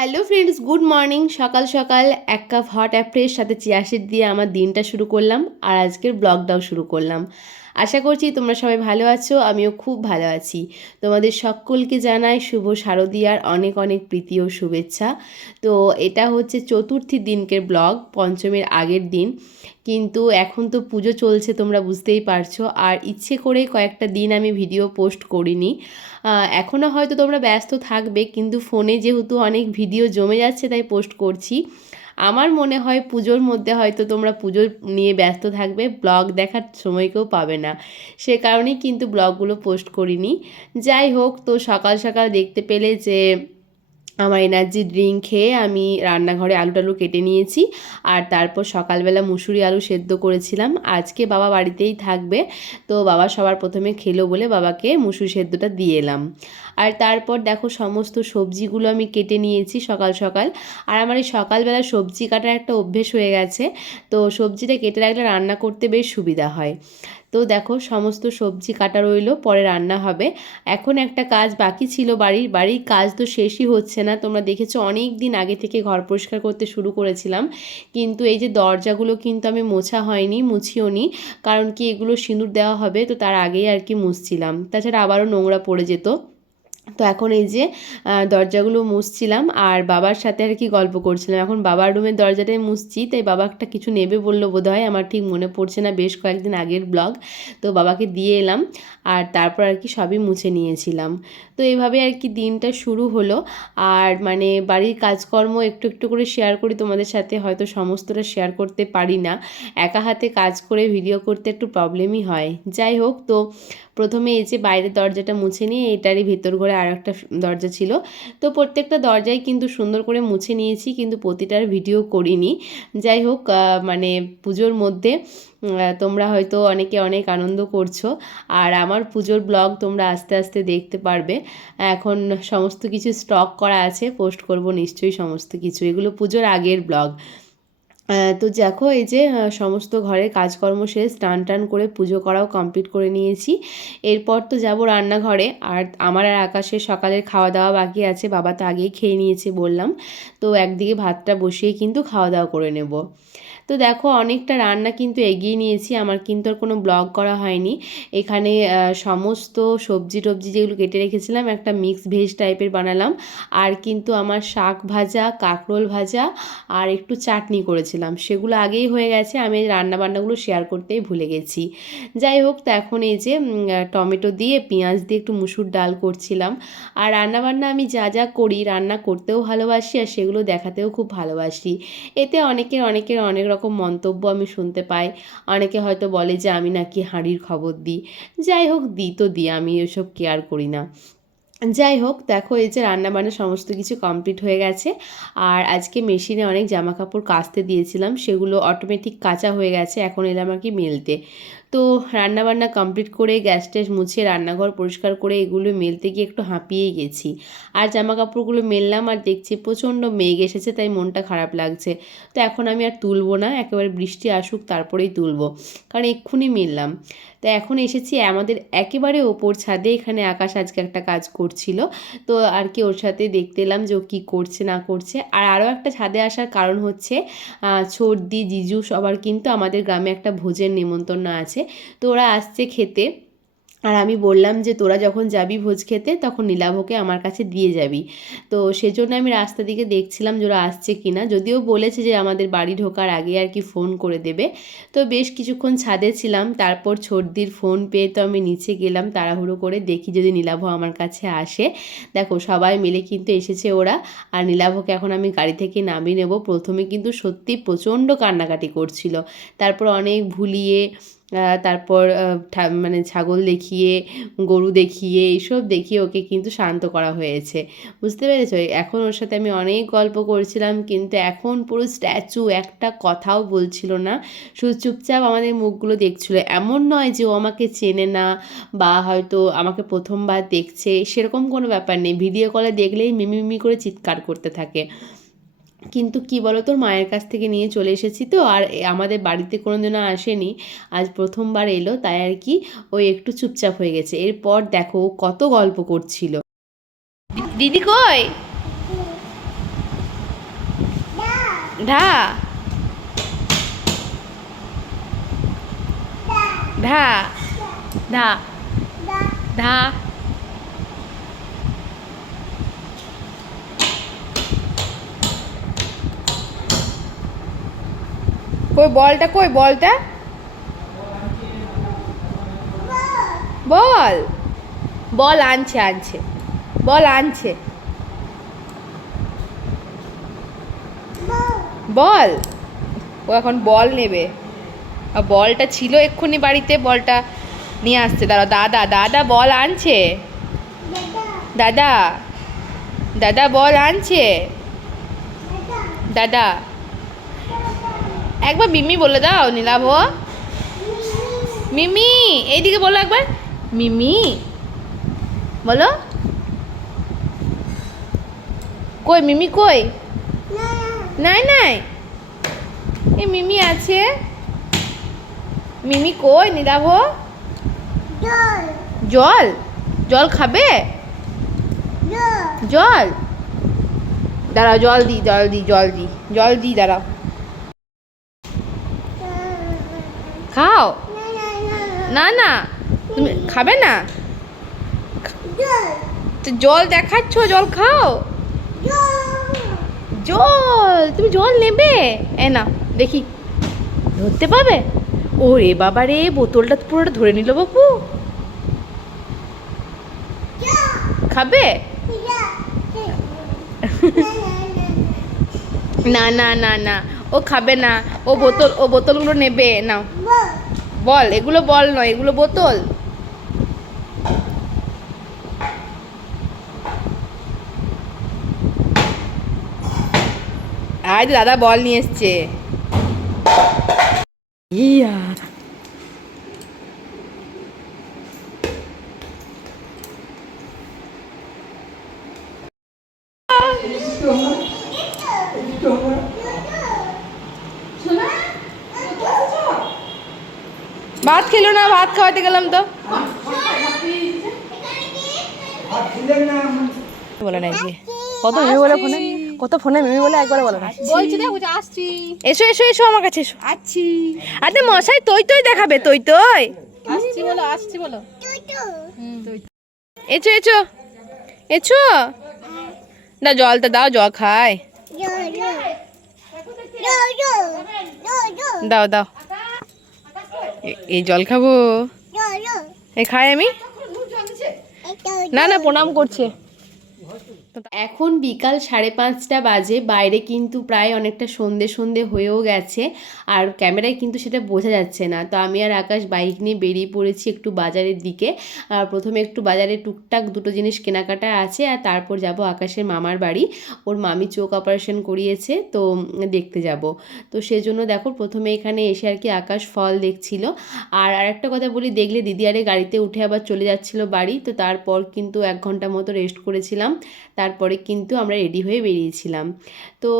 Hello friends, good morning. সকাল সকাল এক কাপ হট অ্যাফ্রেশ সাথে চিয়া সিড দিয়ে আমার দিনটা শুরু করলাম আর আজকের ব্লগটাও শুরু করলাম। আশা করছি তোমরা সবাই ভালো আছো, আমিও খুব ভালো আছি। তোমাদের সকলকে জানাই শুভ শারদীয়ার অনেক অনেক প্রীতি ও শুভেচ্ছা। তো এটা হচ্ছে চতুর্থী দিনকের ব্লগ, পঞ্চমীর আগের দিন। কিন্তু এখন তো পুজো চলছে, তোমরা বুঝতেই পারছো, আর ইচ্ছে করে কয়েকটা দিন আমি ভিডিও পোস্ট করিনি। এখনও হয়তো তোমরা ব্যস্ত থাকবে, কিন্তু ফোনে যেহেতু অনেক ভিডিও জমে যাচ্ছে তাই পোস্ট করছি। আমার মনে হয় পুজোর মধ্যে হয়তো তোমরা পুজো নিয়ে ব্যস্ত থাকবে, ব্লগ দেখার সময়কেও পাবে না, সে কারণেই কিন্তু ব্লগগুলো পোস্ট করিনি। যাই হোক, তো সকাল সকাল দেখতে পেলে যে আমার এনার্জি ড্রিঙ্ক খেয়ে আমি রান্নাঘরে আলু টালু কেটে নিয়েছি। আর তারপর সকালবেলা মুসুরি আলু সেদ্ধ করেছিলাম। আজকে বাবা বাড়িতেই থাকবে, তো বাবা সবার প্রথমে খেলো বলে বাবাকে মুসুরি সেদ্ধটা দিয়ে এলাম। আর তারপর দেখো সমস্ত সবজিগুলো আমি কেটে নিয়েছি সকাল সকাল। আর আমার এই সকালবেলা সবজি কাটার একটা অভ্যেস হয়ে গেছে, তো সবজিটা কেটে রাখলে রান্না করতে বেশ সুবিধা হয়। তো দেখো সমস্ত সবজি কাটা রইলো, পরে রান্না হবে। এখন একটা কাজ বাকি ছিল, বাড়ির কাজ তো শেষই হচ্ছে না। তোমরা দেখেছো অনেক দিন আগে থেকে ঘর পরিষ্কার করতে শুরু করেছিলাম, কিন্তু এই যে দরজাগুলো কিন্তু আমি মোছা হয়নি, মুছিও নি। কারণ কি, এগুলো সিঁদুর দেওয়া হবে, তো তার আগেই আর কি মুছছিলাম, তাছাড়া আবারও নোংরা পড়ে যেত। তো এখন এই যে দরজাগুলো মুছছিলাম আর বাবার সাথে আর কি গল্প করছিলাম। এখন বাবার রুমের দরজাটাই মুছছি, তাই বাবা একটা কিছু নেবে বললো বোধহয়, আমার ঠিক মনে পড়ছে না, বেশ কয়েকদিন আগের ব্লগ। তো বাবাকে দিয়ে এলাম আর তারপর আর কি সবই মুছে নিয়েছিলাম। তো এইভাবে আর কি দিনটা শুরু হলো। আর মানে বাড়ির কাজকর্ম একটু একটু করে শেয়ার করি তোমাদের সাথে, হয়তো সমস্তটা শেয়ার করতে পারি না, একা হাতে কাজ করে ভিডিও করতে একটু প্রবলেমই হয়। যাই হোক, তো প্রথমে এই যে বাইরের দরজাটা মুছে নিয়ে এটারই ভেতর ঘরে আর একটা দরজা ছিল, তো প্রত্যেকটা দরজাই কিন্তু সুন্দর করে মুছে নিয়েছি, কিন্তু প্রতিটার ভিডিও করিনি। যাই হোক, মানে পুজোর মধ্যে তোমরা হয়তো অনেকে অনেক আনন্দ করছো, আর আমার পুজোর ব্লগ তোমরা আস্তে আস্তে দেখতে পারবে। এখন সমস্ত কিছু স্টক করা আছে, পোস্ট করব নিশ্চয়ই সমস্ত কিছু, এগুলো পুজোর আগের ব্লগ। তো দেখো এই যে সমস্ত ঘরের কাজকর্ম শেষ, স্নান টান করে পুজো করাও কমপ্লিট করে নিয়েছি। এরপর তো যাব রান্নাঘরে, আর আমার আর আকাশের সকালের খাওয়া দাওয়া বাকি আছে, বাবা তো আগেই খেয়ে নিয়েছে বললাম। তো একদিকে ভাতটা বসিয়ে কিন্তু খাওয়া দাওয়া করে নেব। তো দেখো অনেকটা রান্না কিন্তু এগিয়ে নিয়েছি, আমার কিন্তু আর কোনো ব্লগ করা হয়নি। এখানে সমস্ত সবজি টবজি যেগুলো কেটে রেখেছিলাম একটা মিক্স ভেজ টাইপের বানালাম। আর কিন্তু আমার শাক ভাজা, কাঁকরোল ভাজা আর একটু চাটনি করেছিলাম, সেগুলো আগেই হয়ে গেছে, আমি রান্নাবান্নাগুলো শেয়ার করতেই ভুলে গেছি। যাই হোক, তো এখন এই যে টমেটো দিয়ে পেঁয়াজ দিয়ে একটু মুসুর ডাল করছিলাম। আর রান্নাবান্না আমি যা যা করি, রান্না করতেও ভালোবাসি আর সেগুলো দেখাতেও খুব ভালোবাসি। এতে অনেকের অনেকের অনেক রকম মন্তব্য আমি শুনতে পাই। অনেকে হয়তো বলে যে আমি নাকি হাঁড়ির খবর দিই। যাই হোক, দিই তো দিই, আমি ওসব কেয়ার করি না। যাই হোক, দেখো এই যে রান্নাবান্না সমস্ত কিছু কমপ্লিট হয়ে গেছে। আর আজকে মেশিনে অনেক জামা কাপড় কাচতে দিয়েছিলাম, সেগুলো অটোমেটিক কাচা হয়ে গেছে, এখন এলাম আর কি মেলতে। তো রান্নাবান্না কমপ্লিট করে গ্যাস ট্যাস মুছে রান্নাঘর পরিষ্কার করে এগুলো মেলতে গিয়ে একটু হাঁপিয়েই গেছি। আর জামা কাপড়গুলো মেললাম আর দেখছি প্রচণ্ড মেঘ এসেছে, তাই মনটা খারাপ লাগছে। তো এখন আমি আর তুলবো না, একেবারে বৃষ্টি আসুক তারপরেই তুলবো, কারণ এক্ষুনি মেললাম। তো এখন এসেছি আমাদের একেবারে ওপর ছাদে, এখানে আকাশ আজকে একটা কাজ করছিল, তো আর কি ওর সাথে দেখতে এলাম যে ও কী করছে না করছে। আর আরও একটা ছাদে আসার কারণ হচ্ছে ছোটদি জিজু সবার কিন্তু আমাদের গ্রামে একটা ভোজের নেমন্তন্ন আছে, তো ওরা আসছে খেতে। আর আমি বললাম যে তোরা যখন যাবি ভোজ খেতে তখন নীলাভকে আমার কাছে দিয়ে যাবি। তো সেজন্য আমি রাস্তা দিকে দেখছিলাম যে ওরা আসছে কি না, যদিও বলেছে যে আমাদের বাড়ি ঢোকার আগে আর কি ফোন করে দেবে। তো বেশ কিছুক্ষণ ছাদে ছিলাম, তারপর ছোটদির ফোন পেয়ে তো আমি নিচে গেলাম তাড়াহুড়ো করে, দেখি যদি নীলাভ আমার কাছে আসে। দেখো সবাই মিলে কিন্তু এসেছে ওরা। আর নীলাভকে এখন আমি গাড়ি থেকে নামিয়ে নেব। প্রথমে কিন্তু সত্যি প্রচণ্ড কান্নাকাটি করছিল, তারপর অনেক ভুলিয়ে তারপর মানে ছাগল দেখিয়ে, গরু দেখিয়ে, এইসব দেখিয়ে ওকে কিন্তু শান্ত করা হয়েছে, বুঝতে পেরেছো? এখন ওর সাথে আমি অনেক গল্প করছিলাম, কিন্তু এখন পুরো স্ট্যাচু, একটা কথাও বলছিল না, শুধু চুপচাপ আমাদের মুখগুলো দেখছিল। এমন নয় যে ও আমাকে চেনে না বা হয়তো আমাকে প্রথমবার দেখছে, সেরকম কোনো ব্যাপার নেই, ভিডিও কলে দেখলেই মিমি করে চিৎকার করতে থাকে। কিন্তু কি বলো, তোর মায়ের কাছ থেকে নিয়ে চলে এসেছি তো, আর আমাদের বাড়িতে কোনোদিনও আসেনি, আজ প্রথমবার এলো, তাই আর কি ওই একটু চুপচাপ হয়ে গেছে। এরপর দেখো ও কত গল্প করছিল। দিদি কই? ঢা ঢা ঢা ঢা। কই বলটা, কই বলটা? বল বল আনছে আনছে, বল আনছে, বল। ও এখন বল নেবে, আর বলটা ছিল এক্ষুনি বাড়িতে, বলটা নিয়ে আসছে। দাঁড়াও, দাদা দাদা বল আনছে, দাদা দাদা বল আনছে, দাদা। একবার মিমি বলে দাও নীলাভ, মিমি এইদিকে বলো একবার, মিমি বলো। কই মিমি কই? নাই নাই, এ মিমি আছে, মিমি কই নীলাভ? জল, জল খাবে? জল দাঁড়াও, জল দি জল দি জল দি জল দি, দাঁড়াও। খাও না না, তুমি খাবে না? জল দেখাচ্ছ, জল খাও। জল, তুমি জল নেবে? এ না দেখি, ধরতে পাবে? ওরে বাবা রে, বোতলটা পুরোটা ধরে নিল বাপু। খাবে? না না না না, ও খাবে না, ও বোতল, ও বোতলগুলো নেবে না। বল, এগুলো বল নয়, এগুলো বোতল। আজ দাদা বল নিয়ে এসছে। ইয়া ভাত খেলো না? ভাত খাওয়াতে গেলাম তো। বলে না যে কত মেয়ে বলে ফোনে, কত ফোনে মেয়ে বলে একবার বলে না। বলছি দেখো আসছি। এসো এসো এসো আমার কাছে এসো। আসছি আরে মশাই তৈ তৈ দেখাবে, তৈ তৈ। আসছি বলো, আসছি বলো। এসো এসো এসো, না জলটা দাও, জল খায়। দাও দাও, এই জল খাবো, এই খাই আমি। না না, প্রণাম করছে। এখন বিকাল 5:30 বাজে, বাইরে কিন্তু প্রায় অনেকটা সন্ধে সন্ধে হয়েও গেছে, আর ক্যামেরায় কিন্তু সেটা বোঝা যাচ্ছে না। তো আমি আর আকাশ বাইক নিয়ে বেরিয়ে পড়েছি একটু বাজারের দিকে। আর প্রথমে একটু বাজারে টুকটাক দুটো জিনিস কেনাকাটা আছে, আর তারপর যাব আকাশের মামার বাড়ি। ওর মামি চোখ অপারেশন করিয়েছে, তো দেখতে যাব। তো সেজন্য দেখো প্রথমে এখানে এসে আর কি আকাশ ফল দেখছিল। আর আরেকটা কথা বলি, দেখলে দিদি আরে গাড়িতে উঠে আবার চলে যাচ্ছিল বাড়ি, তো তারপর কিন্তু 1 ঘন্টা মতো রেস্ট করেছিলাম, তারপরে কিন্তু আমরা রেডি হয়ে বেরিয়েছিলাম। তো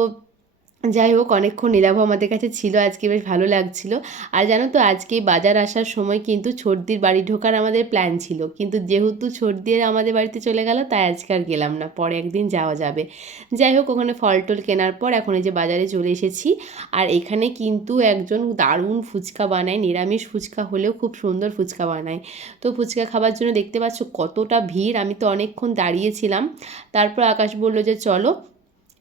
যাই হোক, অনেকক্ষণ নীলাভ আমাদের কাছে ছিল, আজকে বেশ ভালো লাগছিল। আর জানো তো, আজকে বাজার আসার সময় কিন্তু ছোটদির বাড়ি ঢোকার আমাদের প্ল্যান ছিল, কিন্তু যেহেতু ছোটদির আমাদের বাড়িতে চলে গেল, তাই আজকে আর গেলাম না, পরে একদিন যাওয়া যাবে। যাই হোক, ওখানে ফল টল কেনার পর এখন এই যে বাজারে চলে এসেছি। আর এখানে কিন্তু একজন দারুণ ফুচকা বানায়, নিরামিষ ফুচকা হলেও খুব সুন্দর ফুচকা বানায়। তো ফুচকা খাবার জন্য দেখতে পাচ্ছ কতটা ভিড়, আমি তো অনেকক্ষণ দাঁড়িয়েছিলাম। তারপর আকাশ বলল যে চলো,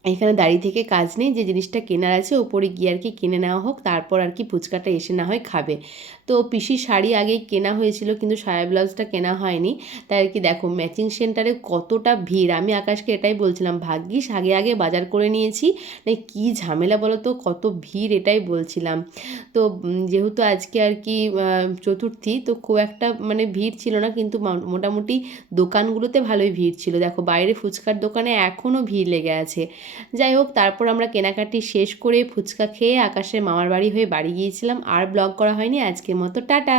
এখানে দাঁড়িয়ে থেকে কাজ নেই, যে জিনিসটা কেনার আছে ওপরে গিয়ে আর কি কিনে নেওয়া হোক, তারপর আর কি ফুচকাটা এসে না হয় খাবে। তো পিসির শাড়ি আগেই কেনা হয়েছিল, কিন্তু সায়া ব্লাউজটা কেনা হয়নি। তাই আর কি দেখো ম্যাচিং সেন্টারে কতটা ভিড়, আমি আকাশকে এটাই বলছিলাম, ভাগ্যিস আগে আগে বাজার করে নিয়েছি, না কী ঝামেলা বলো তো, কত ভিড়, এটাই বলছিলাম। তো যেহেতু আজকে আর কি চতুর্থী, তো খুব একটা মানে ভিড় ছিল না, কিন্তু মোটামুটি দোকানগুলোতে ভালোই ভিড় ছিল। দেখো বাইরে ফুচকার দোকানে এখনও ভিড় লেগে আছে। যাই হোক, তারপর আমরা কেনাকাটি শেষ করে ফুচকা খেয়ে আকাশের মামার বাড়ি হয়ে বাড়ি গিয়েছিলাম। আর ব্লগ করা হয়নি, আজকের মতো টাটা।